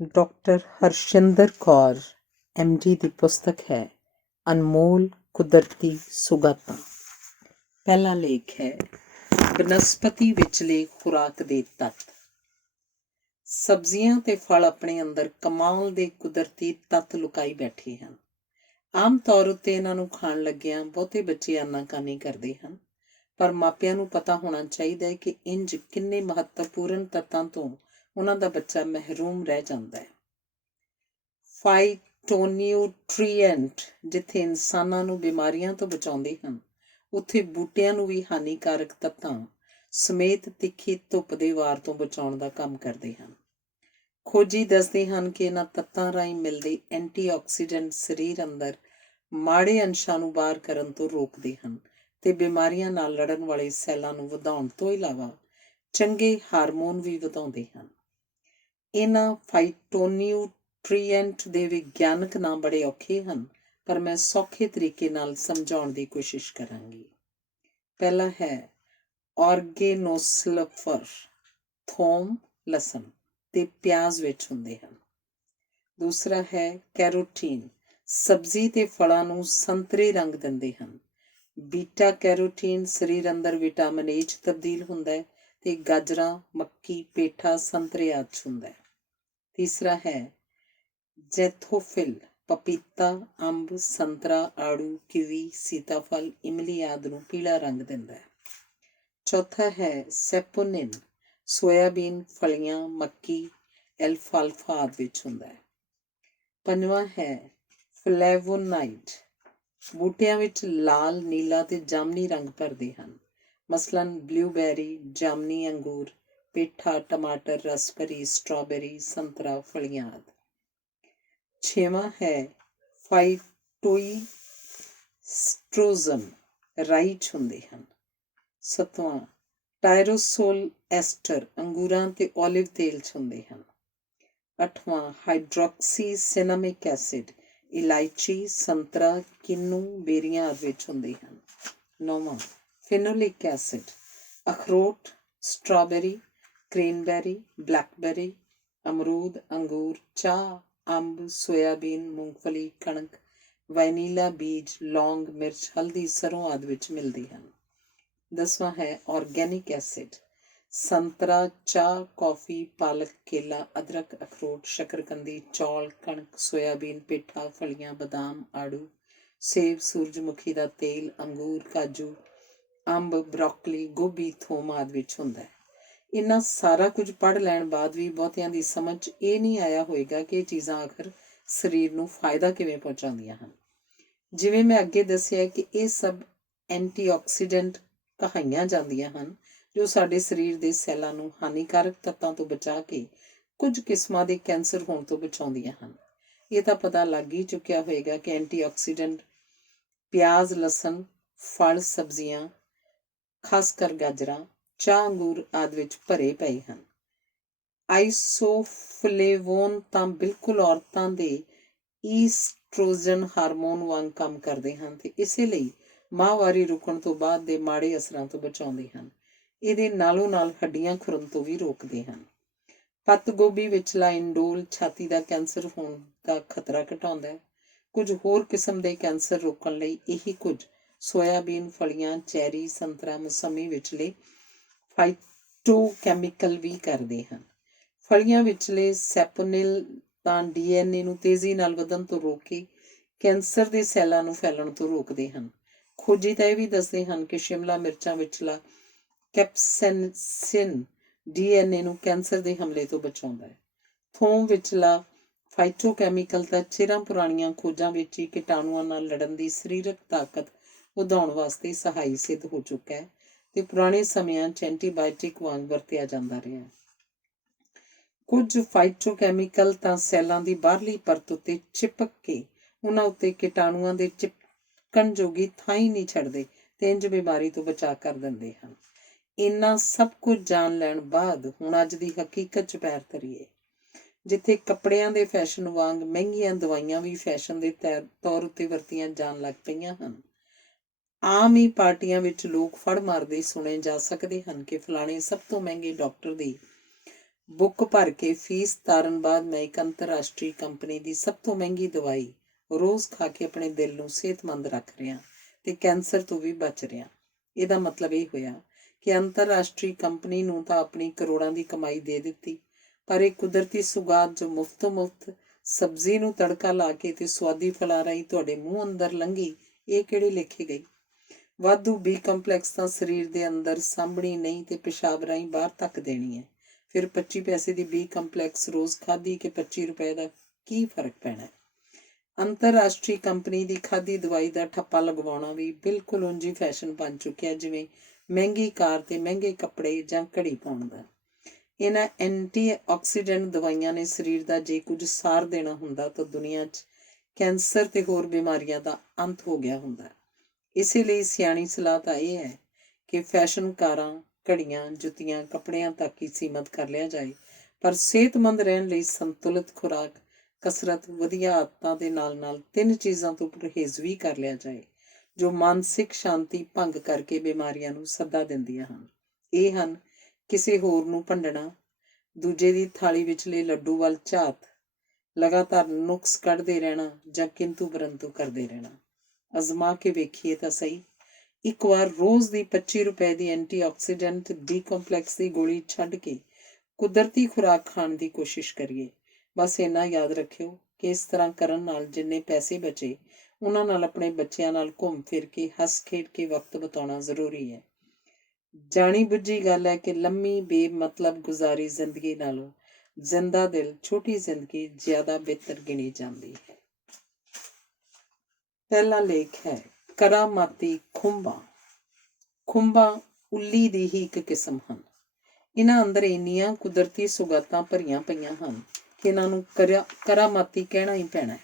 Doctor Harshinder Kaur MD ਦੀ ਪੁਸਤਕ ਹੈ ਅਨਮੋਲ ਕੁਦਰਤੀ ਸੁਗਾਤਾਂ। ਪਹਿਲਾ ਲੇਖ ਹੈ ਬਨਸਪਤੀ ਵਿਚਲੇ ਖੁਰਾਕ ਦੇ ਤੱਤ। ਸਬਜ਼ੀਆਂ ਤੇ ਫਲ ਆਪਣੇ ਅੰਦਰ ਕਮਾਲ ਦੇ ਕੁਦਰਤੀ ਤੱਤ ਲੁਕਾਈ ਬੈਠੇ ਹਨ। ਆਮ ਤੌਰ ਉੱਤੇ ਇਹਨਾਂ ਨੂੰ ਖਾਣ ਲੱਗਿਆਂ ਬਹੁਤੇ ਬੱਚੇ ਆਨਾਕਾਨੀ ਕਰਦੇ ਹਨ, ਪਰ ਮਾਪਿਆਂ ਨੂੰ ਪਤਾ ਹੋਣਾ ਚਾਹੀਦਾ ਹੈ ਕਿ ਇੰਜ ਕਿੰਨੇ ਮਹੱਤਵਪੂਰਨ ਤੱਤਾਂ ਤੋਂ ਉਹਨਾਂ ਦਾ ਬੱਚਾ ਮਹਿਰੂਮ ਰਹਿ ਜਾਂਦਾ ਹੈ। ਫਾਈਟੋਨਿਊਟ੍ਰੀਐਂਟ ਜਿੱਥੇ ਇਨਸਾਨਾਂ ਨੂੰ ਬਿਮਾਰੀਆਂ ਤੋਂ ਬਚਾਉਂਦੇ ਹਨ, ਉੱਥੇ ਬੂਟਿਆਂ ਨੂੰ ਵੀ ਹਾਨੀਕਾਰਕ ਤੱਤਾਂ ਸਮੇਤ ਤਿੱਖੀ ਧੁੱਪ ਦੇ ਵਾਰ ਤੋਂ ਬਚਾਉਣ ਦਾ ਕੰਮ ਕਰਦੇ ਹਨ। ਖੋਜੀ ਦੱਸਦੇ ਹਨ ਕਿ ਇਹਨਾਂ ਤੱਤਾਂ ਰਾਹੀਂ ਮਿਲਦੇ ਐਂਟੀਆਕਸੀਡੈਂਟ ਸਰੀਰ ਅੰਦਰ ਮਾੜੇ ਅੰਸ਼ਾਂ ਨੂੰ ਬਾਹਰ ਕਰਨ ਤੋਂ ਰੋਕਦੇ ਹਨ ਤੇ ਬਿਮਾਰੀਆਂ ਨਾਲ ਲੜਨ ਵਾਲੇ ਸੈੱਲਾਂ ਨੂੰ ਵਧਾਉਣ ਤੋਂ ਇਲਾਵਾ ਚੰਗੇ ਹਾਰਮੋਨ ਵੀ ਵਧਾਉਂਦੇ ਹਨ। ਇਹਨਾਂ ਫਾਈਟੋਨਿਊਟ੍ਰੀਐਂਟ ਦੇ ਵਿਗਿਆਨਕ ਨਾਂ ਬੜੇ ਔਖੇ ਹਨ, ਪਰ ਮੈਂ ਸੌਖੇ ਤਰੀਕੇ ਨਾਲ ਸਮਝਾਉਣ ਦੀ ਕੋਸ਼ਿਸ਼ ਕਰਾਂਗੀ। ਪਹਿਲਾ ਹੈ ਔਰਗੇਨੋਸਲਫਰ, ਥੋਮ, ਲਸਣ ਤੇ ਪਿਆਜ਼ ਵਿੱਚ ਹੁੰਦੇ ਹਨ। ਦੂਸਰਾ ਹੈ ਕੈਰੋਟੀਨ, ਸਬਜ਼ੀ ਤੇ ਫਲਾਂ ਨੂੰ ਸੰਤਰੀ ਰੰਗ ਦਿੰਦੇ ਹਨ। ਬੀਟਾ ਕੈਰੋਟੀਨ ਸਰੀਰ ਅੰਦਰ ਵਿਟਾਮਿਨ A 'ਚ ਤਬਦੀਲ ਹੁੰਦਾ ਹੈ ਤੇ ਗਾਜਰਾਂ, ਮੱਕੀ, ਪੇਠਾ, ਸੰਤਰੇ ਆਦਿ 'ਚ ਹੁੰਦਾ ਹੈ। ਤੀਸਰਾ ਹੈ ਜ਼ੈਥੋਫਿਲ, ਪਪੀਤਾ, ਅੰਬ, ਸੰਤਰਾ, ਆੜੂ, ਕਿਵੀ, ਸੀਤਾਫਲ, ਇਮਲੀ ਆਦਿ ਨੂੰ ਪੀਲਾ ਰੰਗ ਦਿੰਦਾ ਹੈ। ਚੌਥਾ ਹੈ ਸੈਪੋਨਿਨ, ਸੋਇਆਬੀਨ, ਫਲੀਆਂ, ਮੱਕੀ, ਐਲਫਾਲਫਾ ਆਦਿ ਵਿੱਚ ਹੁੰਦਾ ਹੈ। ਪੰਜਵਾਂ ਹੈ ਫਲੈਵੋਨਾਈਡ, ਬੂਟਿਆਂ ਵਿੱਚ ਲਾਲ, ਨੀਲਾ ਤੇ ਜਾਮਨੀ ਰੰਗ ਭਰਦੇ ਹਨ, ਮਸਲਨ ਬਲੂਬੈਰੀ, ਜਾਮਨੀ ਅੰਗੂਰ, ਪੇਠਾ, ਟਮਾਟਰ, ਰਸਬੇਰੀ, ਸਟ੍ਰਾਬੇਰੀ, ਸੰਤਰਾ, ਫਲੀਆਂ ਆਦਿ। ਛੇਵਾਂ ਹੈ ਫਾਈਟੋਈਸਟ੍ਰੋਜਨ, ਰਾਈ 'ਚ ਹੁੰਦੇ ਹਨ। ਸੱਤਵਾਂ ਟਾਇਰੋਸੋਲ ਐਸਟਰ, ਅੰਗੂਰਾਂ ਤੇ ਓਲਿਵ ਤੇਲ 'ਚ ਹੁੰਦੇ ਹਨ। ਅੱਠਵਾਂ ਹਾਈਡਰੋਕਸੀ ਸਿਨਾਮਿਕ ਐਸਿਡ, ਇਲਾਇਚੀ, ਸੰਤਰਾ, ਕਿੰਨੂ, ਬੇਰੀਆਂ ਆਦਿ ਵਿੱਚ ਹੁੰਦੇ ਹਨ। ਨੌਵਾਂ ਫਿਨੋਲਿਕ ਐਸਿਡ, ਅਖਰੋਟ, ਸਟ੍ਰਾਬੇਰੀ, ਕ੍ਰੇਨਬੈਰੀ, ਬਲੈਕਬੈਰੀ, ਅਮਰੂਦ, ਅੰਗੂਰ, ਚਾਹ, ਅੰਬ, ਸੋਇਆਬੀਨ, ਮੂੰਗਫਲੀ, ਕਣਕ, ਵੈਨੀਲਾ ਬੀਜ, ਲੌਂਗ, ਮਿਰਚ, ਹਲਦੀ, ਸਰੋਂ ਆਦਿ ਵਿੱਚ ਮਿਲਦੇ ਹਨ। ਦਸਵਾਂ ਹੈ ਆਰਗੈਨਿਕ ਐਸਿਡ, ਸੰਤਰਾ, ਚਾਹ, ਕੌਫੀ, ਪਾਲਕ, ਕੇਲਾ, ਅਦਰਕ, ਅਖਰੋਟ, ਸ਼ੱਕਰਕੰਦੀ, ਚੌਲ, ਕਣਕ, ਸੋਇਆਬੀਨ, ਪੇਠਾ, ਫਲੀਆਂ, ਬਦਾਮ, ਆੜੂ, ਸੇਬ, ਸੂਰਜਮੁਖੀ ਦਾ ਤੇਲ, ਅੰਗੂਰ, ਕਾਜੂ, ਅੰਬ, ਬਰੋਕਲੀ, ਗੋਭੀ, ਥੋਮ ਆਦਿ ਵਿੱਚ ਹੁੰਦਾ ਹੈ। ਇੰਨਾ ਸਾਰਾ ਕੁਝ ਪੜ੍ਹ ਲੈਣ ਬਾਅਦ ਵੀ ਬਹੁਤਿਆਂ ਦੀ ਸਮਝ ਇਹ ਨਹੀਂ ਆਇਆ ਹੋਏਗਾ ਕਿ ਇਹ ਚੀਜ਼ਾਂ ਆਖਰ ਸਰੀਰ ਨੂੰ ਫਾਇਦਾ ਕਿਵੇਂ ਪਹੁੰਚਾਉਂਦੀਆਂ ਹਨ। ਜਿਵੇਂ ਮੈਂ ਅੱਗੇ ਦੱਸਿਆ ਕਿ ਇਹ ਸਭ ਐਂਟੀਆਕਸੀਡੈਂਟ ਕਹਾਈਆਂ ਜਾਂਦੀਆਂ ਹਨ ਜੋ ਸਾਡੇ ਸਰੀਰ ਦੇ ਸੈੱਲਾਂ ਨੂੰ ਹਾਨੀਕਾਰਕ ਤੱਤਾਂ ਤੋਂ ਬਚਾ ਕੇ ਕੁਝ ਕਿਸਮਾਂ ਦੇ ਕੈਂਸਰ ਹੋਣ ਤੋਂ ਬਚਾਉਂਦੀਆਂ ਹਨ। ਇਹ ਤਾਂ ਪਤਾ ਲੱਗ ਹੀ ਚੁੱਕਿਆ ਹੋਏਗਾ ਕਿ ਐਂਟੀਆਕਸੀਡੈਂਟ ਪਿਆਜ਼, ਲਸਣ, ਫਲ, ਸਬਜ਼ੀਆਂ, ਖਾਸ ਕਰ ਗਾਜਰਾਂ, ਚਾਹ, ਅੰਗੂਰ ਆਦਿ ਵਿੱਚ ਭਰੇ ਪਏ ਹਨ। ਆਈਸੋਫਲੇਵੋਨ ਤਾਂ ਬਿਲਕੁਲ ਔਰਤਾਂ ਦੇ ਈਸਟ੍ਰੋਜਨ ਹਾਰਮੋਨ ਵਾਂਗ ਕੰਮ ਕਰਦੇ ਹਨ ਤੇ ਇਸੇ ਲਈ ਮਾਹਵਾਰੀ ਰੁਕਣ ਤੋਂ ਬਾਅਦ ਦੇ ਮਾੜੇ ਅਸਰਾਂ ਤੋਂ ਬਚਾਉਂਦੇ ਹਨ। ਇਹਦੇ ਨਾਲੋਂ ਨਾਲ ਹੱਡੀਆਂ ਖੁਰਨ ਤੋਂ ਵੀ ਰੋਕਦੇ ਹਨ। ਪੱਤ ਗੋਭੀ ਵਿਚਲਾ ਇੰਡੋਲ ਛਾਤੀ ਦਾ ਕੈਂਸਰ ਹੋਣ ਦਾ ਖਤਰਾ ਘਟਾਉਂਦਾ ਹੈ। ਕੁਝ ਹੋਰ ਕਿਸਮ ਦੇ ਕੈਂਸਰ ਰੋਕਣ ਲਈ ਇਹੀ ਕੁਝ ਸੋਇਆਬੀਨ, ਫਲੀਆਂ, ਚੈਰੀ, ਸੰਤਰਾ, ਮੌਸਮੀ ਵਿਚਲੇ ਫਾਈਟੋਕੈਮੀਕਲ ਵੀ ਕਰਦੇ ਹਨ। ਫਲੀਆਂ ਵਿਚਲੇ ਸੈਪੋਨਿਲ ਤਾਂ DNA ਨੂੰ ਤੇਜ਼ੀ ਨਾਲ ਵਧਣ ਤੋਂ ਰੋਕ ਕੇ ਕੈਂਸਰ ਦੇ ਸੈੱਲਾਂ ਨੂੰ ਫੈਲਣ ਤੋਂ ਰੋਕਦੇ ਹਨ। ਖੋਜੀ ਤਾਂ ਇਹ ਵੀ ਦੱਸਦੇ ਹਨ ਕਿ ਸ਼ਿਮਲਾ ਮਿਰਚਾਂ ਵਿਚਲਾ ਕੈਪਸੈਸਿਨ DNA ਨੂੰ ਕੈਂਸਰ ਦੇ ਹਮਲੇ ਤੋਂ ਬਚਾਉਂਦਾ ਹੈ। ਥੋਮ ਵਿਚਲਾ ਫਾਈਟੋਕੈਮੀਕਲ ਤਾਂ ਚਿਰਾਂ ਪੁਰਾਣੀਆਂ ਖੋਜਾਂ ਵਿੱਚ ਹੀ ਕੀਟਾਣੂਆਂ ਨਾਲ ਲੜਨ ਦੀ ਸਰੀਰਕ ਤਾਕਤ ਵਧਾਉਣ ਵਾਸਤੇ ਸਹਾਈ ਸਿੱਧ ਹੋ ਚੁੱਕਾ ਹੈ ਤੇ ਪੁਰਾਣੇ ਸਮਿਆਂ 'ਚ ਐਂਟੀਬਾਇਓਟਿਕ ਵਾਂਗ ਵਰਤਿਆ ਜਾਂਦਾ ਰਿਹਾ। ਕੁਝ ਫਾਈਟੋਕੈਮੀਕਲ ਤਾਂ ਸੈੱਲਾਂ ਦੀ ਬਾਹਰਲੀ ਪਰਤ ਉੱਤੇ ਚਿਪਕ ਕੇ ਉਹਨਾਂ ਉੱਤੇ ਕੀਟਾਣੂਆਂ ਦੇ ਚਿਪਕਣ ਜੋਗੀ ਥਾਂ ਹੀ ਨਹੀਂ ਛੱਡਦੇ ਤੇ ਇੰਜ ਬਿਮਾਰੀ ਤੋਂ ਬਚਾਅ ਕਰ ਦਿੰਦੇ ਹਨ। ਇੰਨਾ ਸਭ ਕੁਝ ਜਾਣ ਲੈਣ ਬਾਅਦ ਹੁਣ ਅੱਜ ਦੀ ਹਕੀਕਤ 'ਚ ਪੈਰ ਧਰੀਏ, ਜਿੱਥੇ ਕੱਪੜਿਆਂ ਦੇ ਫੈਸ਼ਨ ਵਾਂਗ ਮਹਿੰਗੀਆਂ ਦਵਾਈਆਂ ਵੀ ਫੈਸ਼ਨ ਦੇ ਤੌਰ ਉੱਤੇ ਵਰਤੀਆਂ ਜਾਣ ਲੱਗ ਪਈਆਂ ਹਨ। ਆਮ ਹੀ ਪਾਰਟੀਆਂ ਵਿੱਚ ਲੋਕ ਫੜ ਮਾਰਦੇ ਸੁਣੇ ਜਾ ਸਕਦੇ ਹਨ ਕਿ ਫਲਾਣੇ ਸਭ ਤੋਂ ਮਹਿੰਗੇ ਡਾਕਟਰ ਦੀ बुक भर के फीस तारन बाद मैं एक अंतरराष्ट्रीय कंपनी की सब तो महंगी दवाई रोज़ खा के अपने दिल ਨੂੰ सेहतमंद रख रहा ते कैंसर तो भी बच रहा। ਇਹਦਾ मतलब ਇਹ ਹੋਇਆ कि अंतरराष्ट्रीय कंपनी ਨੂੰ ਤਾਂ ਆਪਣੀ ਕਰੋੜਾਂ ਦੀ ਕਮਾਈ ਦੇ ਦਿੱਤੀ, ਪਰ ਇਹ ਕੁਦਰਤੀ ਸੁਗਾਤ ਜੋ ਮੁਫਤ ਸਬਜ਼ੀ ਨੂੰ ਤੜਕਾ ਲਾ ਕੇ ਤੇ ਸਵਾਦੀ ਫਲਾਂ ਰਾਹੀਂ ਤੁਹਾਡੇ ਮੂੰਹ ਅੰਦਰ ਲੰਘੀ, ਇਹ ਕਿਹੜੀ ਲਿਖੀ ਗਈ? ਵਾਧੂ ਬੀ ਕੰਪਲੈਕਸ ਤਾਂ ਸਰੀਰ ਦੇ ਅੰਦਰ ਸਾਂਭਣੀ ਨਹੀਂ ਤੇ ਪਿਸ਼ਾਬ ਰਾਹੀਂ ਬਾਹਰ ਤੱਕ ਦੇਣੀ ਹੈ। ਫਿਰ 25 ਪੈਸੇ ਦੀ ਬੀ ਕੰਪਲੈਕਸ ਰੋਜ਼ ਖਾਧੀ ਕਿ 25 ਰੁਪਏ ਦਾ ਕੀ ਫਰਕ ਪੈਣਾ? ਅੰਤਰਰਾਸ਼ਟਰੀ ਕੰਪਨੀ ਦੀ ਖਾਧੀ ਦਵਾਈ ਦਾ ਠੱਪਾ ਲਗਵਾਉਣਾ ਵੀ ਬਿਲਕੁਲ ਉਂਝ ਹੀ ਫੈਸ਼ਨ ਬਣ ਚੁੱਕਿਆ ਜਿਵੇਂ ਮਹਿੰਗੀ ਕਾਰ ਤੇ ਮਹਿੰਗੇ ਕੱਪੜੇ ਜਾਂ ਘੜੀ ਪਾਉਣ ਦਾ। ਇਹਨਾਂ ਐਂਟੀਆਕਸੀਡੈਂਟ ਦਵਾਈਆਂ ਨੇ ਸਰੀਰ ਦਾ ਜੇ ਕੁਝ ਸਾਰ ਦੇਣਾ ਹੁੰਦਾ ਤਾਂ ਦੁਨੀਆ 'ਚ ਕੈਂਸਰ ਤੇ ਹੋਰ ਬਿਮਾਰੀਆਂ ਦਾ ਅੰਤ ਹੋ ਗਿਆ ਹੁੰਦਾ। ਇਸੇ ਲਈ ਸਿਆਣੀ ਸਲਾਹ ਤਾਂ ਇਹ ਹੈ ਕਿ ਫੈਸ਼ਨ ਕਾਰਾਂ, ਘੜੀਆਂ, ਜੁੱਤੀਆਂ, ਕੱਪੜਿਆਂ ਤੱਕ ਹੀ ਸੀਮਤ ਕਰ ਲਿਆ ਜਾਏ, ਪਰ ਸਿਹਤਮੰਦ ਰਹਿਣ ਲਈ ਸੰਤੁਲਿਤ ਖੁਰਾਕ, ਕਸਰਤ, ਵਧੀਆ ਆਦਤਾਂ ਦੇ ਨਾਲ 3 ਚੀਜ਼ਾਂ ਤੋਂ ਪਰਹੇਜ਼ ਵੀ ਕਰ ਲਿਆ ਜਾਏ ਜੋ ਮਾਨਸਿਕ ਸ਼ਾਂਤੀ ਭੰਗ ਕਰਕੇ ਬਿਮਾਰੀਆਂ ਨੂੰ ਸੱਦਾ ਦਿੰਦੀਆਂ ਹਨ। ਇਹ ਹਨ ਕਿਸੇ ਹੋਰ ਨੂੰ ਭੰਡਣਾ, ਦੂਜੇ ਦੀ ਥਾਲੀ ਵਿਚਲੇ ਲੱਡੂ ਵੱਲ ਝਾਤ, ਲਗਾਤਾਰ ਨੁਕਸ ਕੱਢਦੇ ਰਹਿਣਾ ਜਾਂ ਕਿੰਤੂ ਪਰੰਤੂ ਕਰਦੇ ਰਹਿਣਾ। ਅਜ਼ਮਾ ਕੇ ਵੇਖੀਏ ਤਾਂ ਸਹੀ। ਇੱਕ ਵਾਰ ਰੋਜ਼ ਦੀ 25 ਰੁਪਏ ਦੀ ਐਂਟੀਆਕਸੀਡੈਂਟ ਬੀ ਕੰਪਲੈਕਸ ਦੀ ਗੋਲੀ ਛੱਡ ਕੇ ਕੁਦਰਤੀ ਖੁਰਾਕ ਖਾਣ ਦੀ ਕੋਸ਼ਿਸ਼ ਕਰੀਏ। ਬਸ ਇੰਨਾ ਯਾਦ ਰੱਖਿਓ ਕਿ ਇਸ ਤਰ੍ਹਾਂ ਕਰਨ ਨਾਲ ਜਿੰਨੇ ਪੈਸੇ ਬਚੇ ਉਹਨਾਂ ਨਾਲ ਆਪਣੇ ਬੱਚਿਆਂ ਨਾਲ ਘੁੰਮ ਫਿਰ ਕੇ ਹੱਸ ਖੇਡ ਕੇ ਵਕਤ ਬਿਤਾਉਣਾ ਜ਼ਰੂਰੀ ਹੈ। ਜਾਣੀ ਬੁੱਝੀ ਗੱਲ ਹੈ ਕਿ ਲੰਮੀ ਬੇਮਤਲਬ ਗੁਜ਼ਾਰੀ ਜ਼ਿੰਦਗੀ ਨਾਲੋਂ ਜ਼ਿੰਦਾ ਦਿਲ ਛੋਟੀ ਜ਼ਿੰਦਗੀ ਜ਼ਿਆਦਾ ਬਿਹਤਰ ਗਿਣੀ ਜਾਂਦੀ ਹੈ। ਪਹਿਲਾ ਲੇਖ ਹੈ ਕਰਾਮਾਤੀ ਖੁੰਬਾਂ। ਖੁੰਬਾਂ ਉੱਲੀ ਦੀ ਹੀ ਇੱਕ ਕਿਸਮ ਹਨ। ਇਹਨਾਂ ਅੰਦਰ ਇੰਨੀਆਂ ਕੁਦਰਤੀ ਸੁਗਾਤਾਂ ਭਰੀਆਂ ਪਈਆਂ ਹਨ ਕਿ ਇਹਨਾਂ ਨੂੰ ਕਰਾਮਾਤੀ ਕਹਿਣਾ ਹੀ ਪੈਣਾ ਹੈ।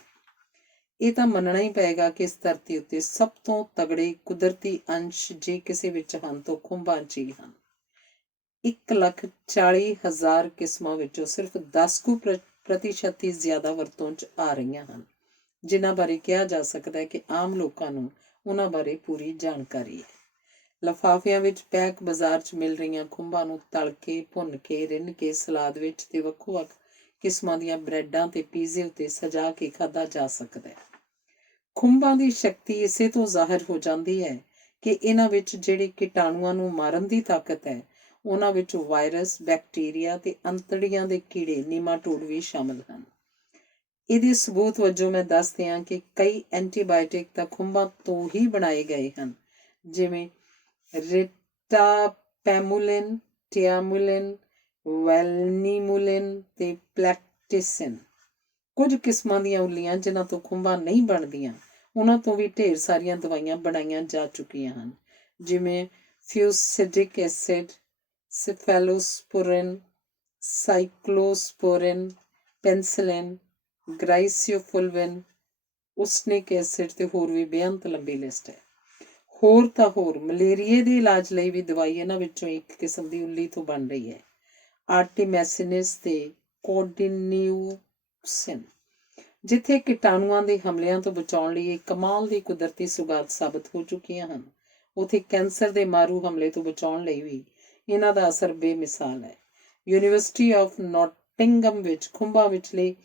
ਇਹ ਤਾਂ ਮੰਨਣਾ ਹੀ ਪਏਗਾ ਕਿ ਇਸ ਧਰਤੀ ਉੱਤੇ ਸਭ ਤੋਂ ਤਗੜੇ ਕੁਦਰਤੀ ਅੰਸ਼ ਜੇ ਕਿਸੇ ਵਿੱਚ ਹਨ ਤਾਂ ਖੁੰਬਾਂ 'ਚ ਹੀ ਹਨ। 1,40,000 ਕਿਸਮਾਂ ਵਿੱਚੋਂ ਸਿਰਫ 10% ਹੀ ਜ਼ਿਆਦਾ ਵਰਤੋਂ 'ਚ ਆ ਰਹੀਆਂ ਹਨ, ਜਿਨ੍ਹਾਂ ਬਾਰੇ ਕਿਹਾ ਜਾ ਸਕਦਾ ਹੈ ਕਿ ਆਮ ਲੋਕਾਂ ਨੂੰ ਉਹਨਾਂ ਬਾਰੇ ਪੂਰੀ ਜਾਣਕਾਰੀ ਹੈ। ਲਿਫਾਫਿਆਂ ਵਿੱਚ ਪੈਕ ਬਾਜ਼ਾਰ 'ਚ ਮਿਲ ਰਹੀਆਂ ਖੁੰਬਾਂ ਨੂੰ ਤਲ ਕੇ, ਭੁੰਨ ਕੇ, ਰਿੰਨ ਕੇ, ਸਲਾਦ ਵਿੱਚ ਤੇ ਵੱਖੋ-ਵੱਖ ਕਿਸਮਾਂ ਦੀਆਂ ਬ੍ਰੈਡਾਂ ਤੇ ਪੀਜ਼ੇ ਉੱਤੇ ਸਜਾ ਕੇ ਖਾਧਾ ਜਾ ਸਕਦਾ ਹੈ। ਖੁੰਬਾਂ ਦੀ ਸ਼ਕਤੀ ਇਸੇ ਤੋਂ ਜ਼ਾਹਿਰ ਹੋ ਜਾਂਦੀ ਹੈ ਕਿ ਇਹਨਾਂ ਵਿੱਚ ਜਿਹੜੇ ਕੀਟਾਣੂਆਂ ਨੂੰ ਮਾਰਨ ਦੀ ਤਾਕਤ ਹੈ, ਉਹਨਾਂ ਵਿੱਚ ਵਾਇਰਸ, ਬੈਕਟੀਰੀਆ ਤੇ ਅੰਤੜੀਆਂ ਦੇ ਕੀੜੇ, ਨੀਮਾਟੋਡ ਵੀ ਸ਼ਾਮਲ ਹਨ। ਇਹਦੇ ਸਬੂਤ ਵਜੋਂ ਮੈਂ ਦੱਸ ਦਿਆਂ ਕਿ ਕਈ ਐਂਟੀਬਾਇਓਟਿਕ ਤਾਂ ਖੁੰਬਾਂ ਤੋਂ ਹੀ ਬਣਾਏ ਗਏ ਹਨ, ਜਿਵੇਂ ਰਿਟਾਪੈਮੁਲਿਨ, ਟਿਆਮੁਲਿਨ, ਵੈਲਨੀਮੁਲਿਨ ਤੇ ਪਲੈਕਟਿਸਿਨ। ਕੁਝ ਕਿਸਮਾਂ ਦੀਆਂ ਉੱਲੀਆਂ ਜਿਨ੍ਹਾਂ ਤੋਂ ਖੁੰਬਾਂ ਨਹੀਂ ਬਣਦੀਆਂ, ਉਹਨਾਂ ਤੋਂ ਵੀ ਢੇਰ ਸਾਰੀਆਂ ਦਵਾਈਆਂ ਬਣਾਈਆਂ ਜਾ ਚੁੱਕੀਆਂ ਹਨ, ਜਿਵੇਂ ਫਿਊਸਿਡਿਕ ਐਸਿਡ, ਸਿਫੈਲੋਸਪੋਰਿਨ, ਸਾਈਕਲੋਸਪੋਰਿਨ, ਪੈਨਸਿਲਿਨ, ਗ੍ਰਾਈਸਿਓਫੁਲਵਿਨ, ਉਸਨਿਕ ਐਸਿਡ ਤੇ ਹੋਰ ਵੀ ਬੇਅੰਤ ਲੰਬੀ ਲਿਸਟ ਹੈ। ਹੋਰ ਤਾਂ ਹੋਰ ਮਲੇਰੀਏ ਦੇ ਇਲਾਜ ਲਈ ਵੀ ਦਵਾਈ ਇਹਨਾਂ ਵਿੱਚੋਂ ਇੱਕ ਕਿਸਮ ਦੀ ਉੱਲੀ ਤੋਂ ਬਣ ਰਹੀ ਹੈ, ਆਰਟੀਮੈਸਿਨਿਸ ਤੇ ਕੋਡਿਨਿਊਸਿਨ। ਜਿੱਥੇ ਕੀਟਾਣੂਆਂ ਦੇ ਹਮਲਿਆਂ ਤੋਂ ਬਚਾਉਣ ਲਈ ਇਹ ਕਮਾਲ ਦੀ ਕੁਦਰਤੀ ਸੁਗਾਤ ਸਾਬਤ ਹੋ ਚੁੱਕੀਆਂ ਹਨ, ਉੱਥੇ ਕੈਂਸਰ ਦੇ ਮਾਰੂ ਹਮਲੇ ਤੋਂ ਬਚਾਉਣ ਲਈ ਵੀ ਇਹਨਾਂ ਦਾ ਅਸਰ ਬੇਮਿਸਾਲ ਹੈ। ਯੂਨੀਵਰਸਿਟੀ ਆਫ ਨੌਟਿੰਗਹਮ ਵਿੱਚ ਖੁੰਬਾਂ ਵਿਚਲੇ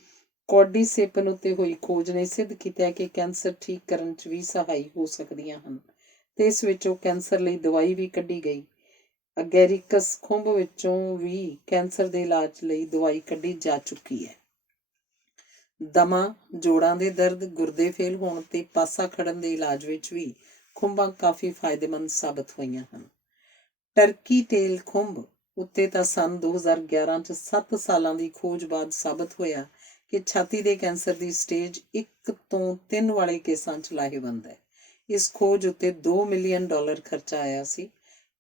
ਕੋਰਡੀਸੇਪਨ ਉੱਤੇ ਹੋਈ ਖੋਜ ਨੇ ਸਿੱਧ ਕੀਤਾ ਕਿ ਕੈਂਸਰ ਠੀਕ ਕਰਨ 'ਚ ਵੀ ਸਹਾਈ ਹੋ ਸਕਦੀਆਂ ਹਨ ਤੇ ਇਸ ਵਿੱਚੋਂ ਕੈਂਸਰ ਲਈ ਦਵਾਈ ਵੀ ਕੱਢੀ ਗਈ। ਅਗੈਰਿਕਸ ਖੁੰਬ ਵਿੱਚੋਂ ਵੀ ਕੈਂਸਰ ਦੇ ਇਲਾਜ ਲਈ ਦਵਾਈ ਕੱਢੀ ਜਾ ਚੁੱਕੀ ਹੈ। ਦਮਾ, ਜੋੜਾਂ ਦੇ ਦਰਦ, ਗੁਰਦੇ ਫੇਲ ਹੋਣ ਤੇ ਪਾਸਾ ਖੜਨ ਦੇ ਇਲਾਜ ਵਿੱਚ ਵੀ ਖੁੰਬਾਂ ਕਾਫੀ ਫਾਇਦੇਮੰਦ ਸਾਬਤ ਹੋਈਆਂ ਹਨ। ਟਰਕੀ ਟੇਲ ਖੁੰਬ ਉੱਤੇ ਤਾਂ ਸੰਨ 2011 'ਚ 7 ਸਾਲਾਂ ਦੀ ਖੋਜ ਬਾਅਦ ਸਾਬਤ ਹੋਇਆ ਕਿ ਛਾਤੀ ਦੇ ਕੈਂਸਰ ਦੀ ਸਟੇਜ 1 ਤੋਂ 3 ਵਾਲੇ ਕੇਸਾਂ 'ਚ ਲਾਹੇਵੰਦ ਹੈ। ਇਸ ਖੋਜ ਉੱਤੇ $2 ਮਿਲੀਅਨ ਖਰਚਾ ਆਇਆ ਸੀ।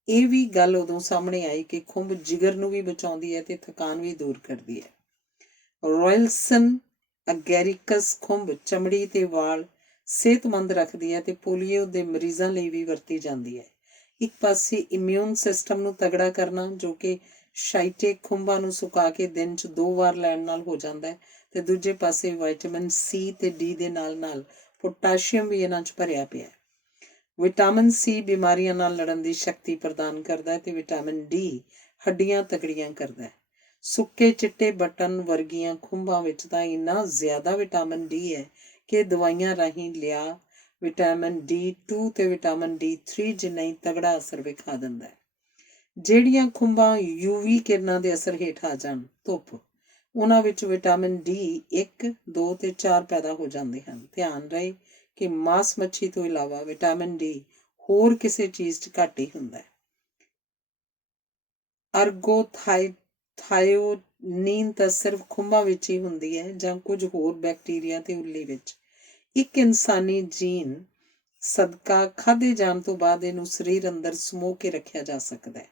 ਇਹ ਵੀ ਗੱਲ ਉਦੋਂ ਸਾਹਮਣੇ ਆਈ ਕਿ ਖੁੰਬ ਜਿਗਰ ਨੂੰ ਵੀ ਬਚਾਉਂਦੀ ਹੈ ਤੇ ਥਕਾਨ ਵੀ ਦੂਰ ਕਰਦੀ ਹੈ। ਰੋਇਲਸਨ ਅਗੈਰਿਕਸ ਖੁੰਬ ਚਮੜੀ ਤੇ ਵਾਲ ਸਿਹਤਮੰਦ ਰੱਖਦੀ ਹੈ ਤੇ ਪੋਲੀਓ ਦੇ ਮਰੀਜ਼ਾਂ ਲਈ ਵੀ ਵਰਤੀ ਜਾਂਦੀ ਹੈ। ਇੱਕ ਪਾਸੇ ਇਮਿਊਨ ਸਿਸਟਮ ਨੂੰ ਤਗੜਾ ਕਰਨਾ, ਜੋ ਕਿ ਸ਼ਾਈਟੇਕ ਖੁੰਬਾਂ ਨੂੰ ਸੁਕਾ ਕੇ ਦਿਨ 'ਚ 2 ਵਾਰ ਲੈਣ ਨਾਲ ਹੋ ਜਾਂਦਾ ਹੈ, ਤੇ ਦੂਜੇ ਪਾਸੇ ਵਿਟਾਮਿਨ ਸੀ ਤੇ ਡੀ ਦੇ ਨਾਲ ਪੋਟਾਸ਼ੀਅਮ ਵੀ ਇਹਨਾਂ 'ਚ ਭਰਿਆ ਪਿਆ। ਵਿਟਾਮਿਨ ਸੀ ਬਿਮਾਰੀਆਂ ਨਾਲ ਲੜਨ ਦੀ ਸ਼ਕਤੀ ਪ੍ਰਦਾਨ ਕਰਦਾ ਹੈ ਤੇ ਵਿਟਾਮਿਨ ਡੀ ਹੱਡੀਆਂ ਤਕੜੀਆਂ ਕਰਦਾ ਹੈ। ਸੁੱਕੇ ਚਿੱਟੇ ਬਟਨ ਵਰਗੀਆਂ ਖੁੰਬਾਂ ਵਿੱਚ ਤਾਂ ਇੰਨਾ ਜ਼ਿਆਦਾ ਵਿਟਾਮਿਨ ਡੀ ਹੈ ਕਿ ਦਵਾਈਆਂ ਰਾਹੀਂ ਲਿਆ ਵਿਟਾਮਿਨ D2 ਤੇ ਵਿਟਾਮਿਨ D3 ਜਿੰਨਾ ਹੀ ਤਗੜਾ ਅਸਰ ਵਿਖਾ ਦਿੰਦਾ ਹੈ। ਜਿਹੜੀਆਂ ਖੁੰਬਾਂ UV ਕਿਰਨਾਂ ਦੇ ਅਸਰ ਹੇਠ ਆ ਜਾਣ, ਧੁੱਪ, ਉਹਨਾਂ ਵਿੱਚ ਵਿਟਾਮਿਨ D1, 2 ਤੇ 4 ਪੈਦਾ ਹੋ ਜਾਂਦੇ ਹਨ। ਧਿਆਨ ਰਹੇ ਕਿ ਮਾਸ ਮੱਛੀ ਤੋਂ ਇਲਾਵਾ ਵਿਟਾਮਿਨ D ਹੋਰ ਕਿਸੇ ਚੀਜ਼ 'ਚ ਘੱਟ ਹੀ ਹੁੰਦਾ ਹੈ। ਅਰਗੋਥਾਇਓਨੀਨ ਤਾਂ ਸਿਰਫ ਖੁੰਬਾਂ ਵਿੱਚ ਹੀ ਹੁੰਦੀ ਹੈ ਜਾਂ ਕੁਝ ਹੋਰ ਬੈਕਟੀਰੀਆ ਤੇ ਉੱਲੀ ਵਿੱਚ। ਇੱਕ ਇਨਸਾਨੀ ਜੀਨ ਸਦਕਾ ਖਾਧੇ ਜਾਣ ਤੋਂ ਬਾਅਦ ਇਹਨੂੰ ਸਰੀਰ ਅੰਦਰ ਸਮੋ ਕੇ ਰੱਖਿਆ ਜਾ ਸਕਦਾ ਹੈ।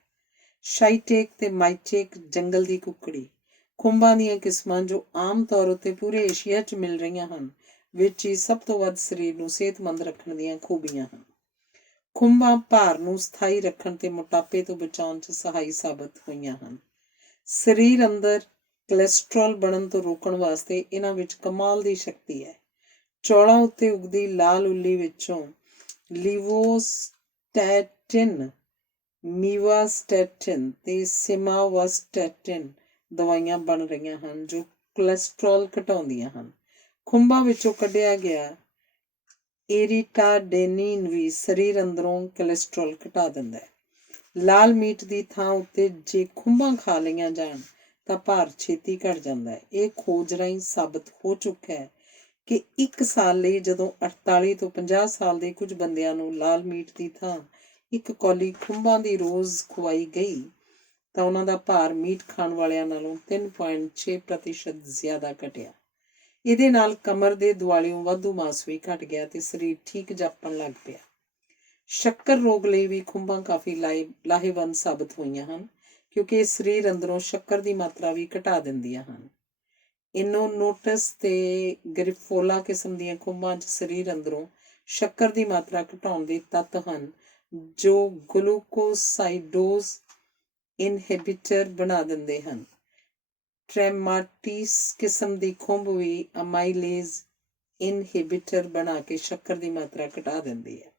ਸ਼ਾਈਟੇਕ ਤੇ ਮਾਈਚੇਕ ਜੰਗਲ ਦੀ ਕੁੱਕੜੀ, ਖੁੰਬਾਂ ਦੀਆਂ ਕਿਸਮਾਂ ਜੋ ਆਮ ਤੌਰ ਉੱਤੇ ਪੂਰੇ ਏਸ਼ੀਆ 'ਚ ਮਿਲ ਰਹੀਆਂ ਹਨ, ਵਿੱਚ ਹੀ ਸਭ ਤੋਂ ਵੱਧ ਸਰੀਰ ਨੂੰ ਸਿਹਤਮੰਦ ਰੱਖਣ ਦੀਆਂ ਖੂਬੀਆਂ ਹਨ। ਖੁੰਬਾਂ ਭਾਰ ਨੂੰ ਸਥਾਈ ਰੱਖਣ ਤੇ ਮੋਟਾਪੇ ਤੋਂ ਬਚਾਉਣ 'ਚ ਸਹਾਈ ਸਾਬਤ ਹੋਈਆਂ ਹਨ। ਸਰੀਰ ਅੰਦਰ ਕੋਲੈਸਟਰੋਲ ਬਣਨ ਤੋਂ ਰੋਕਣ ਵਾਸਤੇ ਇਹਨਾਂ ਵਿੱਚ ਕਮਾਲ ਦੀ ਸ਼ਕਤੀ ਹੈ। ਚੌਲਾਂ ਉੱਤੇ ਉਗਦੀ ਲਾਲ ਉੱਲੀ ਵਿੱਚੋਂ ਲਿਵੋਸਟੈਟਿਨ, ਮੀਵਾਸਟੈਟਿਨ ਤੇ ਸਿਮਾਵਾਸਟੈਟਿਨ ਦਵਾਈਆਂ ਬਣ ਰਹੀਆਂ ਹਨ ਜੋ ਕੋਲੈਸਟਰੋਲ ਘਟਾਉਂਦੀਆਂ ਹਨ। ਖੁੰਬਾਂ ਵਿੱਚੋਂ ਕੱਢਿਆ ਗਿਆ ਏਰੀਟਾਡੇਨੀਨ ਵੀ ਸਰੀਰ ਅੰਦਰੋਂ ਕੋਲੈਸਟਰੋਲ ਘਟਾ ਦਿੰਦਾ ਹੈ। ਲਾਲ ਮੀਟ ਦੀ ਥਾਂ ਉੱਤੇ ਜੇ ਖੁੰਬਾਂ ਖਾ ਲਈਆਂ ਜਾਣ ਤਾਂ ਭਾਰ ਛੇਤੀ ਘਟ ਜਾਂਦਾ ਹੈ। ਇਹ ਖੋਜ ਰਾਹੀਂ ਸਾਬਤ ਹੋ ਚੁੱਕਾ ਹੈ ਕਿ 1 ਸਾਲ ਲਈ ਜਦੋਂ 48 ਤੋਂ 50 ਸਾਲ ਦੇ ਕੁਝ ਬੰਦਿਆਂ ਨੂੰ ਲਾਲ ਮੀਟ ਦੀ ਥਾਂ 1 ਕੌਲੀ ਖੁੰਬਾਂ ਦੀ ਰੋਜ਼ ਖਵਾਈ ਗਈ ਤਾਂ ਉਹਨਾਂ ਦਾ ਭਾਰ ਮੀਟ ਖਾਣ ਵਾਲਿਆਂ ਨਾਲੋਂ 3.6% ਜ਼ਿਆਦਾ ਘਟਿਆ। ਇਹਦੇ ਨਾਲ ਕਮਰ ਦੇ ਦੁਆਲਿਓਂ ਵਾਧੂ ਮਾਸ ਵੀ ਘਟ ਗਿਆ ਤੇ ਸਰੀਰ ਠੀਕ ਜਾਪਣ ਲੱਗ ਪਿਆ। ਸ਼ੱਕਰ ਰੋਗ ਲਈ ਵੀ ਖੁੰਬਾਂ ਕਾਫੀ ਲਾਹੇਵੰਦ ਸਾਬਤ ਹੋਈਆਂ ਹਨ ਕਿਉਂਕਿ ਇਹ ਸਰੀਰ ਅੰਦਰੋਂ ਸ਼ੱਕਰ ਦੀ ਮਾਤਰਾ ਵੀ ਘਟਾ ਦਿੰਦੀਆਂ ਹਨ। ਇਨੋਨੋਟਸ ਤੇ ਗ੍ਰਿਫੋਲਾ ਕਿਸਮ ਦੀਆਂ ਖੁੰਬਾਂ 'ਚ ਸਰੀਰ ਅੰਦਰੋਂ ਸ਼ੱਕਰ ਦੀ ਮਾਤਰਾ ਘਟਾਉਣ ਦੇ ਤੱਤ ਹਨ ਜੋ ਗਲੂਕੋਸਾਈਡੋਜ਼ ਇਨਹਿਬਿਟਰ ਬਣਾ ਦਿੰਦੇ ਹਨ। ਟ੍ਰੈਮਾਟਿਸ ਕਿਸਮ ਦੀ ਖੁੰਬ ਵੀ ਅਮਾਈਲੇਜ਼ ਇਨਹਿਬਿਟਰ ਬਣਾ ਕੇ ਸ਼ੱਕਰ ਦੀ ਮਾਤਰਾ ਘਟਾ ਦਿੰਦੀ ਹੈ।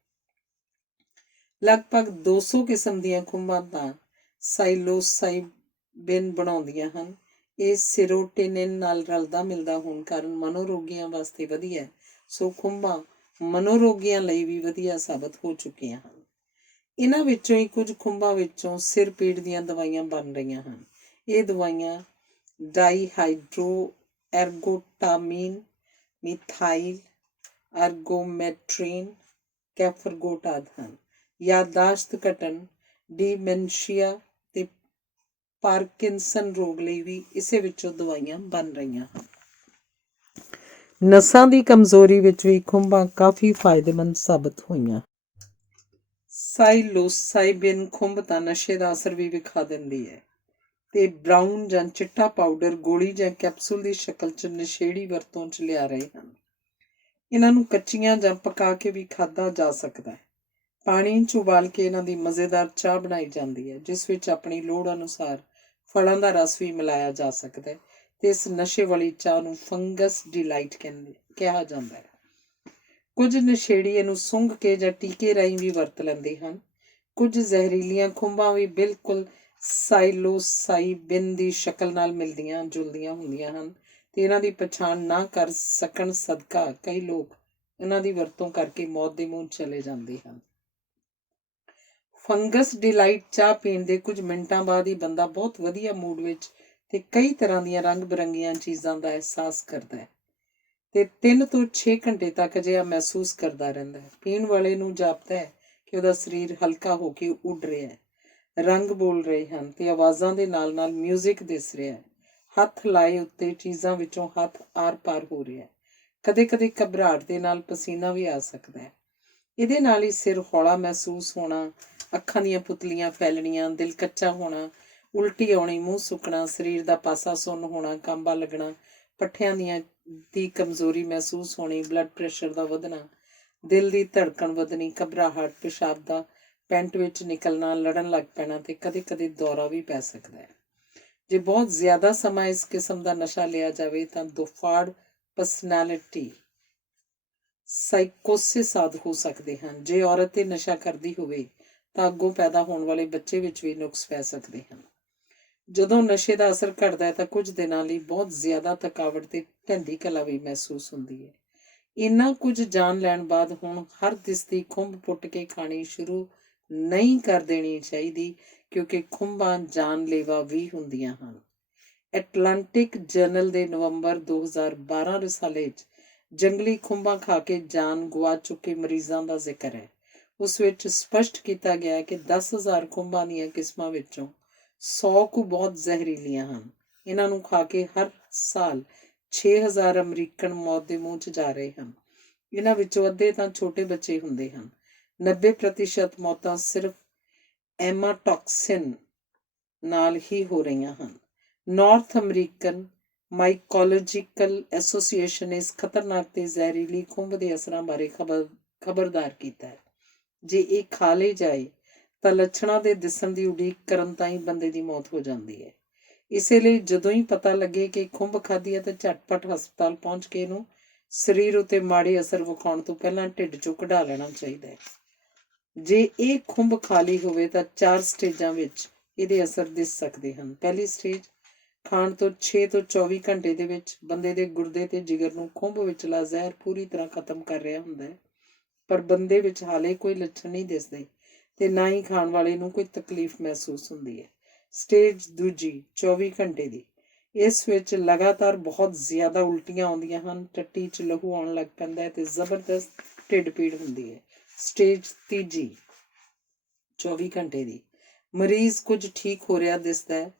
ਲਗਭਗ 200 ਕਿਸਮ ਦੀਆਂ ਖੁੰਬਾਂ ਤਾਂ ਸਾਈਲੋਸਾਈਬਿਨ ਬਣਾਉਂਦੀਆਂ ਹਨ। ਇਹ ਸੀਰੋਟੋਨਿਨ ਨਾਲ ਰਲਦਾ ਮਿਲਦਾ ਹੋਣ ਕਾਰਨ ਮਨੋਰੋਗੀਆਂ ਵਾਸਤੇ ਵਧੀਆ ਹੈ, ਸੋ ਖੁੰਬਾਂ ਮਨੋਰੋਗੀਆਂ ਲਈ ਵੀ ਵਧੀਆ ਸਾਬਤ ਹੋ ਚੁੱਕੀਆਂ ਹਨ। ਇਹਨਾਂ ਵਿੱਚੋਂ ਹੀ ਕੁਝ ਖੁੰਬਾਂ ਵਿੱਚੋਂ ਸਿਰ ਪੀੜ ਦੀਆਂ ਦਵਾਈਆਂ ਬਣ ਰਹੀਆਂ ਹਨ। ਇਹ ਦਵਾਈਆਂ ਡਾਈਹਾਈਡਰੋ ਐਰਗੋਟਾਮੀਨ, ਮਿਥਾਈਲ ਐਰਗੋਮੈਟ੍ਰਿਨ, ਕੈਫਰਗੋਟ ਆਦਿ ਹਨ। ਯਾਦਾਸ਼ਤ ਘਟਣ, ਡਿਮੈਂਸ਼ੀਆ ਤੇ ਪਾਰਕਿੰਸਨ ਰੋਗ ਲਈ ਵੀ ਇਸੇ ਵਿੱਚੋਂ ਦਵਾਈਆਂ ਬਣ ਰਹੀਆਂ ਹਨ। ਨਸਾਂ ਦੀ ਕਮਜ਼ੋਰੀ ਵਿੱਚ ਵੀ ਖੁੰਬਾਂ ਕਾਫੀ ਫਾਇਦੇਮੰਦ ਸਾਬਤ ਹੋਈਆਂ। ਸਾਈਲੋਸਾਈਬਿਨ ਖੁੰਬ ਤਾਂ ਨਸ਼ੇ ਦਾ ਅਸਰ ਵੀ ਵਿਖਾ ਦਿੰਦੀ ਹੈ ਤੇ ਬਰਾਊਨ ਜਾਂ ਚਿੱਟਾ ਪਾਊਡਰ ਗੋਲੀ ਜਾਂ ਕੈਪਸੂਲ ਦੀ ਸ਼ਕਲ 'ਚ ਨਸ਼ੇੜੀ ਵਰਤੋਂ 'ਚ ਲਿਆ ਰਹੇ ਹਨ। ਇਹਨਾਂ ਨੂੰ ਕੱਚੀਆਂ ਜਾਂ ਪਕਾ ਕੇ ਵੀ ਖਾਧਾ ਜਾ ਸਕਦਾ ਹੈ। ਪਾਣੀ 'ਚ ਉਬਾਲ ਕੇ ਇਹਨਾਂ ਦੀ ਮਜ਼ੇਦਾਰ ਚਾਹ ਬਣਾਈ ਜਾਂਦੀ ਹੈ ਜਿਸ ਵਿੱਚ ਆਪਣੀ ਲੋੜ ਅਨੁਸਾਰ ਫਲਾਂ ਦਾ ਰਸ ਵੀ ਮਿਲਾਇਆ ਜਾ ਸਕਦਾ ਹੈ ਤੇ ਇਸ ਨਸ਼ੇ ਵਾਲੀ ਚਾਹ ਨੂੰ ਫੰਗਸ ਡਿਲਾਈਟ ਕਿਹਾ ਜਾਂਦਾ ਹੈ। ਕੁਝ ਨਸ਼ੇੜੀ ਇਹਨੂੰ ਸੁੰਘ ਕੇ ਜਾਂ ਟੀਕੇ ਰਾਹੀਂ ਵੀ ਵਰਤ ਲੈਂਦੇ ਹਨ। ਕੁਝ ਜ਼ਹਿਰੀਲੀਆਂ ਖੁੰਬਾਂ ਵੀ ਬਿਲਕੁਲ ਸਾਈਲੋਸਾਈਬਿਨ ਦੀ ਸ਼ਕਲ ਨਾਲ ਮਿਲਦੀਆਂ ਜੁਲਦੀਆਂ ਹੁੰਦੀਆਂ ਹਨ ਤੇ ਇਹਨਾਂ ਦੀ ਪਛਾਣ ਨਾ ਕਰ ਸਕਣ ਸਦਕਾ ਕਈ ਲੋਕ ਇਹਨਾਂ ਦੀ ਵਰਤੋਂ ਕਰਕੇ ਮੌਤ ਦੇ ਮੂੰਹ ਚਲੇ ਜਾਂਦੇ ਹਨ। ਫੰਗਸ ਡਿਲਾਈਟ ਚਾਹ ਪੀਣ ਦੇ ਕੁਝ ਮਿੰਟਾਂ ਬਾਅਦ ਹੀ ਬੰਦਾ ਬਹੁਤ ਵਧੀਆ ਮੂਡ ਵਿੱਚ ਤੇ ਕਈ ਤਰ੍ਹਾਂ ਦੀਆਂ ਰੰਗ ਬਿਰੰਗੀਆਂ ਚੀਜ਼ਾਂ ਦਾ ਅਹਿਸਾਸ ਕਰਦਾ ਹੈ ਤੇ 3 ਤੋਂ 6 ਘੰਟੇ ਤੱਕ ਅਜਿਹਾ ਮਹਿਸੂਸ ਕਰਦਾ ਰਹਿੰਦਾ ਹੈ। ਪੀਣ ਵਾਲੇ ਨੂੰ ਜਾਪਦਾ ਹੈ ਕਿ ਉਹਦਾ ਸਰੀਰ ਹਲਕਾ ਹੋ ਕੇ ਉੱਡ ਰਿਹਾ ਹੈ, ਰੰਗ ਬੋਲ ਰਹੇ ਹਨ ਤੇ ਆਵਾਜ਼ਾਂ ਦੇ ਨਾਲ ਨਾਲ ਮਿਊਜ਼ਿਕ ਦਿਸ ਰਿਹਾ ਹੈ। ਹੱਥ ਲਾਏ ਉੱਤੇ ਚੀਜ਼ਾਂ ਵਿੱਚੋਂ ਹੱਥ ਆਰ ਪਾਰ ਹੋ ਰਿਹਾ ਹੈ। ਕਦੇ ਕਦੇ ਘਬਰਾਹਟ ਦੇ ਨਾਲ ਪਸੀਨਾ ਵੀ ਆ ਸਕਦਾ ਹੈ। ਇਹਦੇ ਨਾਲ ਹੀ ਸਿਰ ਹੌਲਾ ਮਹਿਸੂਸ ਹੋਣਾ, ਅੱਖਾਂ ਦੀਆਂ ਪੁਤਲੀਆਂ ਫੈਲਣੀਆਂ, ਦਿਲ ਕੱਚਾ ਹੋਣਾ, ਉਲਟੀ ਆਉਣੀ, ਮੂੰਹ ਸੁੱਕਣਾ, ਸਰੀਰ ਦਾ ਪਾਸਾ ਸੁੰਨ ਹੋਣਾ, ਕਾਂਬਾ ਲੱਗਣਾ, ਪੱਠਿਆਂ ਦੀ ਕਮਜ਼ੋਰੀ ਮਹਿਸੂਸ ਹੋਣੀ, ਬਲੱਡ ਪ੍ਰੈਸ਼ਰ ਦਾ ਵਧਣਾ, ਦਿਲ ਦੀ ਧੜਕਣ ਵਧਣੀ, ਘਬਰਾਹਟ, ਪਿਸ਼ਾਬ ਦਾ ਪੈਂਟ ਵਿੱਚ ਨਿਕਲਣਾ, ਲੜਨ ਲੱਗ ਪੈਣਾ ਤੇ ਕਦੇ ਕਦੇ ਦੌਰਾ ਵੀ ਪੈ ਸਕਦਾ ਹੈ। ਜੇ ਬਹੁਤ ਜ਼ਿਆਦਾ ਸਮਾਂ ਇਸ ਕਿਸਮ ਦਾ ਨਸ਼ਾ ਲਿਆ ਜਾਵੇ ਤਾਂ ਦੋਫਾੜ ਪਰਸਨੈਲਿਟੀ ਸਾਈਕੋਸਿਸ ਆਦਿ ਹੋ ਸਕਦੇ ਹਨ। ਜੇ ਔਰਤ ਇਹ ਨਸ਼ਾ ਕਰਦੀ ਹੋਵੇ ਤਾਂ ਅੱਗੋਂ ਪੈਦਾ ਹੋਣ ਵਾਲੇ ਬੱਚੇ ਵਿੱਚ ਵੀ ਨੁਕਸ ਪੈ ਸਕਦੇ ਹਨ। ਜਦੋਂ ਨਸ਼ੇ ਦਾ ਅਸਰ ਘਟਦਾ ਹੈ ਤਾਂ ਕੁਝ ਦਿਨਾਂ ਲਈ ਬਹੁਤ ਜ਼ਿਆਦਾ ਥਕਾਵਟ ਤੇ ਢਹਿੰਦੀ ਕਲਾ ਵੀ ਮਹਿਸੂਸ ਹੁੰਦੀ ਹੈ। ਇੰਨਾ ਕੁਝ ਜਾਣ ਲੈਣ ਬਾਅਦ ਹੁਣ ਹਰ ਦਿਸਦੀ ਖੁੰਭ ਪੁੱਟ ਕੇ ਖਾਣੀ ਸ਼ੁਰੂ ਨਹੀਂ ਕਰ ਦੇਣੀ ਚਾਹੀਦੀ, ਕਿਉਂਕਿ ਖੁੰਭਾਂ ਜਾਨਲੇਵਾ ਵੀ ਹੁੰਦੀਆਂ ਹਨ। ਐਟਲਾਂਟਿਕ ਜਰਨਲ ਦੇ ਨਵੰਬਰ 2012 ਰਸਾਲੇ 'ਚ ਜੰਗਲੀ ਖੁੰਭਾਂ ਖਾ ਕੇ ਜਾਨ ਗੁਆ ਚੁੱਕੇ ਮਰੀਜ਼ਾਂ ਦਾ ਜ਼ਿਕਰ ਹੈ। ਉਸ ਵਿੱਚ ਸਪਸ਼ਟ ਕੀਤਾ ਗਿਆ ਹੈ ਕਿ 10,000 ਖੁੰਭਾਂ ਦੀਆਂ ਕਿਸਮਾਂ ਵਿੱਚੋਂ 100 ਕੁ ਬਹੁਤ ਜ਼ਹਿਰੀਲੀਆਂ ਹਨ। ਇਹਨਾਂ ਨੂੰ ਖਾ ਕੇ ਹਰ ਸਾਲ 6,000 ਅਮਰੀਕਨ ਮੌਤ ਦੇ ਮੂੰਹ 'ਚ ਜਾ ਰਹੇ ਹਨ। ਇਹਨਾਂ ਵਿੱਚੋਂ ਅੱਧੇ ਤਾਂ ਛੋਟੇ ਬੱਚੇ ਹੁੰਦੇ ਹਨ। 90% ਮੌਤਾਂ ਸਿਰਫ ਐਮਾਟੌਕਸਿਨ ਨਾਲ ਹੀ ਹੋ ਰਹੀਆਂ ਹਨ। ਨਾਰਥ ਅਮਰੀਕਨ ਮਾਈਕੋਲੋਜੀਕਲ ਐਸੋਸੀਏਸ਼ਨ ਨੇ ਇਸ ਖਤਰਨਾਕ ਤੇ ਜ਼ਹਿਰੀਲੀ ਖੁੰਭ ਦੇ ਅਸਰਾਂ ਬਾਰੇ ਖਬਰਦਾਰ ਕੀਤਾ ਹੈ। ਜੇ ਇਹ ਖਾ ਲਈ ਜਾਏ ਤਾਂ ਲੱਛਣਾਂ ਦੇ ਦਿਸਣ ਦੀ ਉਡੀਕ ਕਰਨ ਤਾਂ ਹੀ ਬੰਦੇ ਦੀ ਮੌਤ ਹੋ ਜਾਂਦੀ ਹੈ। ਇਸੇ ਲਈ ਜਦੋਂ ਹੀ ਪਤਾ ਲੱਗੇ ਕਿ ਖੁੰਭ ਖਾਧੀ ਹੈ ਤਾਂ ਝਟਪਟ ਹਸਪਤਾਲ ਪਹੁੰਚ ਕੇ ਇਹਨੂੰ ਸਰੀਰ ਉੱਤੇ ਮਾੜੇ ਅਸਰ ਵਿਖਾਉਣ ਤੋਂ ਪਹਿਲਾਂ ਢਿੱਡ 'ਚੋਂ ਕਢਾ ਲੈਣਾ ਚਾਹੀਦਾ ਹੈ। ਜੇ ਇਹ ਖੁੰਭ ਖਾ ਲਈ ਹੋਵੇ ਤਾਂ 4 ਸਟੇਜਾਂ ਵਿੱਚ ਇਹਦੇ ਅਸਰ ਦਿਸ ਸਕਦੇ ਹਨ। ਪਹਿਲੀ ਸਟੇਜ, ਖਾਣ ਤੋਂ 6 ਤੋਂ 24 ਘੰਟੇ ਦੇ ਵਿੱਚ ਬੰਦੇ ਦੇ ਗੁਰਦੇ ਤੇ ਜਿਗਰ ਨੂੰ ਖੁੰਭ ਵਿਚਲਾ ਜ਼ਹਿਰ ਪੂਰੀ ਤਰ੍ਹਾਂ ਖਤਮ ਕਰ ਰਿਹਾ ਹੁੰਦਾ ਹੈ, ਪਰ ਬੰਦੇ ਵਿੱਚ ਹਾਲੇ ਕੋਈ ਲੱਛਣ ਨਹੀਂ ਦਿਸਦੇ ਤੇ ਨਾ ਹੀ ਖਾਣ ਵਾਲੇ ਨੂੰ ਕੋਈ ਤਕਲੀਫ ਮਹਿਸੂਸ ਹੁੰਦੀ ਹੈ। ਸਟੇਜ ਦੂਜੀ, 24 ਘੰਟੇ ਦੀ, ਇਸ ਵਿੱਚ ਲਗਾਤਾਰ ਬਹੁਤ ਜ਼ਿਆਦਾ ਉਲਟੀਆਂ ਆਉਂਦੀਆਂ ਹਨ, ਟੱਟੀ 'ਚ ਲਹੂ ਆਉਣ ਲੱਗ ਪੈਂਦਾ ਹੈ ਤੇ ਜ਼ਬਰਦਸਤ ਢਿੱਡ ਪੀੜ ਹੁੰਦੀ ਹੈ। ਸਟੇਜ ਤੀਜੀ, 24 ਘੰਟੇ ਦੀ, ਮਰੀਜ਼ ਕੁਝ ਠੀਕ ਹੋ ਰਿਹਾ ਦਿਸਦਾ ਹੈ।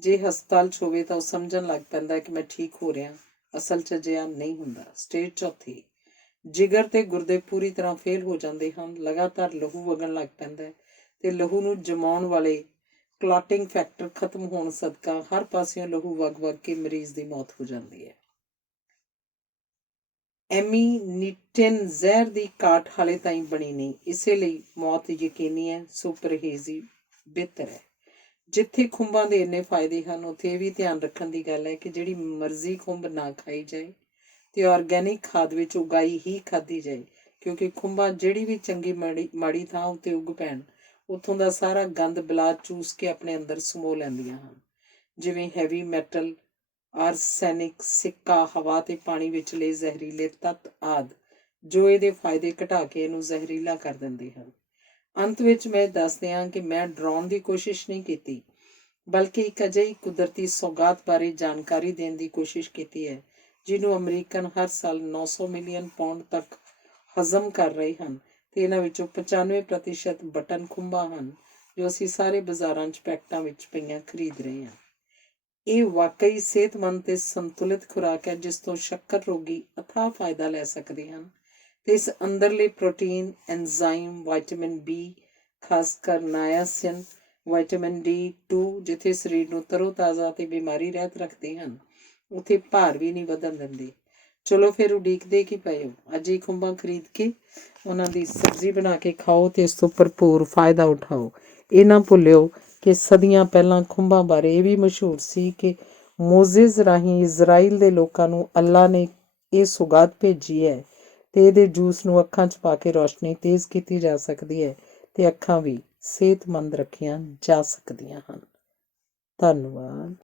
ਜੇ ਹਸਪਤਾਲ 'ਚ ਹੋਵੇ ਤਾਂ ਉਹ ਸਮਝਣ ਲੱਗ ਪੈਂਦਾ ਕਿ ਮੈਂ ਠੀਕ ਹੋ ਰਿਹਾ, ਅਸਲ 'ਚ ਅਜਿਹਾ ਨਹੀਂ ਹੁੰਦਾ। ਸਟੇਜ ਚੌਥੀ, ਜਿਗਰ ਤੇ ਗੁਰਦੇ ਪੂਰੀ ਤਰ੍ਹਾਂ ਫੇਲ ਹੋ ਜਾਂਦੇ ਹਨ, ਲਗਾਤਾਰ ਲਹੂ ਵਗਣ ਲੱਗ ਪੈਂਦਾ ਹੈ ਤੇ ਲਹੂ ਨੂੰ ਜਮਾਉਣ ਵਾਲੇ ਕਲੌਟਿੰਗ ਫੈਕਟਰ ਖਤਮ ਹੋਣ ਸਦਕਾ ਹਰ ਪਾਸਿਓਂ ਲਹੂ ਵਗ ਕੇ ਮਰੀਜ਼ ਦੀ ਮੌਤ ਹੋ ਜਾਂਦੀ ਹੈ। ਐਮੀਨੀਟਿਨ ਜ਼ਹਿਰ ਦੀ ਘਾਟ ਹਾਲੇ ਤਾਈਂ ਬਣੀ ਨਹੀਂ, ਇਸੇ ਲਈ ਮੌਤ ਯਕੀਨੀ ਹੈ, ਸੋ ਪਰਹੇਜ਼ ਹੀ ਬਿਹਤਰ ਹੈ। ਜਿੱਥੇ ਖੁੰਭਾਂ ਦੇ ਇੰਨੇ ਫਾਇਦੇ ਹਨ, ਉੱਥੇ ਇਹ ਵੀ ਧਿਆਨ ਰੱਖਣ ਦੀ ਗੱਲ ਹੈ ਕਿ ਜਿਹੜੀ ਮਰਜ਼ੀ ਖੁੰਭ ਨਾ ਖਾਈ ਜਾਏ ਤੇ ਆਰਗੈਨਿਕ ਖਾਦ ਵਿੱਚ ਉਗਾਈ ਹੀ ਖਾਧੀ ਜਾਏ, ਕਿਉਂਕਿ ਖੁੰਭਾਂ ਜਿਹੜੀ ਵੀ ਚੰਗੀ ਮਾੜੀ ਥਾਂ ਉੱਤੇ ਉੱਗ ਪੈਣ, ਉੱਥੋਂ ਦਾ ਸਾਰਾ ਗੰਦ ਬਲਾ ਚੂਸ ਕੇ ਆਪਣੇ ਅੰਦਰ ਸਮੋ ਲੈਂਦੀਆਂ ਹਨ, ਜਿਵੇਂ ਹੈਵੀ ਮੈਟਲ, ਆਰਸੈਨਿਕ, ਸਿੱਕਾ, ਹਵਾ ਤੇ ਪਾਣੀ ਵਿਚਲੇ ਜ਼ਹਿਰੀਲੇ ਤੱਤ ਆਦਿ, ਜੋ ਇਹਦੇ ਫਾਇਦੇ ਘਟਾ ਕੇ ਇਹਨੂੰ ਜ਼ਹਿਰੀਲਾ ਕਰ ਦਿੰਦੇ ਹਨ। ਅੰਤ ਵਿੱਚ ਮੈਂ ਦੱਸਦੇ ਹਾਂ ਕਿ ਮੈਂ ਡਰਾਉਣ ਦੀ ਕੋਸ਼ਿਸ਼ ਨਹੀਂ ਕੀਤੀ, ਬਲਕਿ ਇੱਕ ਅਜਿਹੀ ਕੁਦਰਤੀ ਸੌਗਾਤ ਬਾਰੇ ਜਾਣਕਾਰੀ ਦੇਣ ਦੀ ਕੋਸ਼ਿਸ਼ ਕੀਤੀ ਹੈ ਜਿਹਨੂੰ ਅਮਰੀਕਨ ਹਰ ਸਾਲ 900 ਮਿਲੀਅਨ ਪਾਉਂਡ ਤੱਕ ਹਜ਼ਮ ਕਰ ਰਹੇ ਹਨ ਤੇ ਇਹਨਾਂ ਵਿੱਚੋਂ 95% ਬਟਨ ਖੁੰਭਾਂ ਹਨ ਜੋ ਅਸੀਂ ਸਾਰੇ ਬਾਜ਼ਾਰਾਂ 'ਚ ਪੈਕਟਾਂ ਵਿੱਚ ਪਈਆਂ ਖਰੀਦ ਰਹੇ ਹਾਂ। ਇਹ ਵਾਕਈ ਸਿਹਤਮੰਦ ਤੇ ਸੰਤੁਲਿਤ ਖੁਰਾਕ ਹੈ ਜਿਸ ਤੋਂ ਸ਼ੱਕਰ ਰੋਗੀ ਅਥਾਹ ਫਾਇਦਾ ਲੈ ਸਕਦੇ ਹਨ ਤੇ ਇਸ ਅੰਦਰਲੇ ਪ੍ਰੋਟੀਨ, ਐਂਜ਼ਾਈਮ, ਵਿਟਾਮਿਨ ਬੀ, ਖਾਸ ਕਰ ਨਾਇਆਸਿਨ, ਵਿਟਾਮਿਨ D2 ਜਿੱਥੇ ਸਰੀਰ ਨੂੰ ਤਰੋ-ਤਾਜ਼ਾ ਤੇ ਬਿਮਾਰੀ ਰਹਿਤ ਰੱਖਦੇ ਹਨ, ਉੱਥੇ ਭਾਰ ਵੀ ਨਹੀਂ ਵਧਣ ਦਿੰਦੇ। ਚਲੋ ਫਿਰ ਉਡੀਕਦੇ ਕੀ ਪਏ ਹੋ, ਅੱਜ ਹੀ ਖੁੰਭਾਂ ਖਰੀਦ ਕੇ ਉਹਨਾਂ ਦੀ ਸਬਜ਼ੀ ਬਣਾ ਕੇ ਖਾਓ ਤੇ ਇਸ ਤੋਂ ਭਰਪੂਰ ਫਾਇਦਾ ਉਠਾਓ। ਇਹ ਨਾ ਭੁੱਲਿਓ ਕਿ ਸਦੀਆਂ ਪਹਿਲਾਂ ਖੁੰਭਾਂ ਬਾਰੇ ਇਹ ਵੀ ਮਸ਼ਹੂਰ ਸੀ ਕਿ ਮੋਜ਼ਿਸ ਰਾਹੀਂ ਇਜ਼ਰਾਈਲ ਦੇ ਲੋਕਾਂ ਨੂੰ ਅੱਲਾ ਨੇ ਇਹ ਸੁਗਾਤ ਭੇਜੀ ਹੈ ਤੇ ਇਹਦੇ ਜੂਸ ਨੂੰ ਅੱਖਾਂ 'ਚ ਪਾ ਕੇ ਰੌਸ਼ਨੀ ਤੇਜ਼ ਕੀਤੀ ਜਾ ਸਕਦੀ ਹੈ ਤੇ ਅੱਖਾਂ ਵੀ ਸਿਹਤਮੰਦ ਰੱਖੀਆਂ ਜਾ ਸਕਦੀਆਂ ਹਨ। ਧੰਨਵਾਦ।